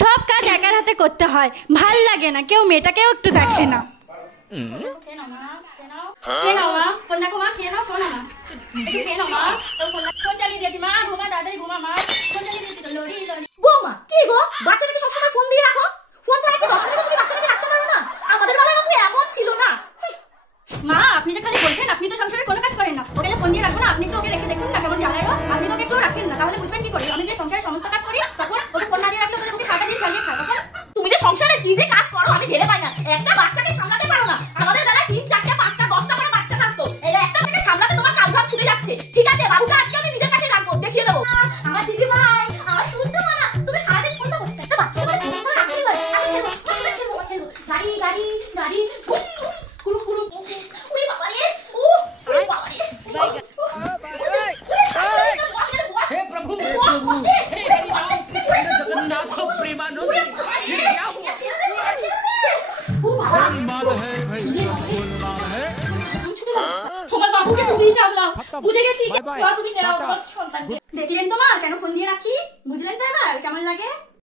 সব কাজ একার হাতে করতে হয়, ভাল লাগে না, কেউ মেয়েটাকেও একটু দেখে না। বৌমা কি গো, বাচ্চাটাকে সবসময় ফোন দিয়ে রাখো? ফোন ছাড়া কি 10 মিনিট তুমি বাচ্চাটাকে রাখতে পারো না? আমাদের বেলায় বাবু এমন ছিল না। মা আপনি যে খালি বলছেন, আপনি তো সংসারের কোনো কাজ করেন না। ওকে যে ফোন দিয়ে রাখবো না, আপনি একটু ওকে রেখে দেখুন না কেমন জ্বালায়। আপনি তো ওকে একটু রাখেন না, তাহলে বুঝবেন কি করে? আমি যে সংসারের সমস্ত কাজ করি, তখন ওকে ফোন না দিয়ে রাখলে ওকে সারাটা দিন চালিয়ে খায়। তখন তুমি যে সংসারে কি যে কাজ করো আমি ভেবে পাই না। একটা বাচ্চাকে সামলাতে পারো না। আমাদের বেলায় 3, 4, 5, 10টা করে বাচ্চা থাকতো। এর একটা থেকে সামলাতে তোমার কাজ ভাগ ছুটে যাচ্ছে। ঠিক আছে, বাবুকে আজকে আমি নিজের কাছে রাখবো, দেখিয়ে দেবো। আমার দিদি ভাই, আমার শুনতে না, তুমি সারাদিন ফোন করো। একটা বাচ্চাকে ফোন ছাড়া রাখতেই পারে। আসলে খেলো, খেলো। গাড়ি গাড়ি গাড়ি কুরু কুরু। ওরে বাবা রে, ওরে বাবা রে। हे प्रभु, जगन्नाथ प्रेमानंद, ये क्या हुआ? गोलमाल है भाई, गोलमाल है। তোমার বাবুকে তুমি সামলাও, বুঝে গেছি। তুমি নাও তোমার সন্তানকে। দেখলেন তো মা কেন ফোন দিয়ে রাখি? বুঝলেন তো এবার কেমন লাগে?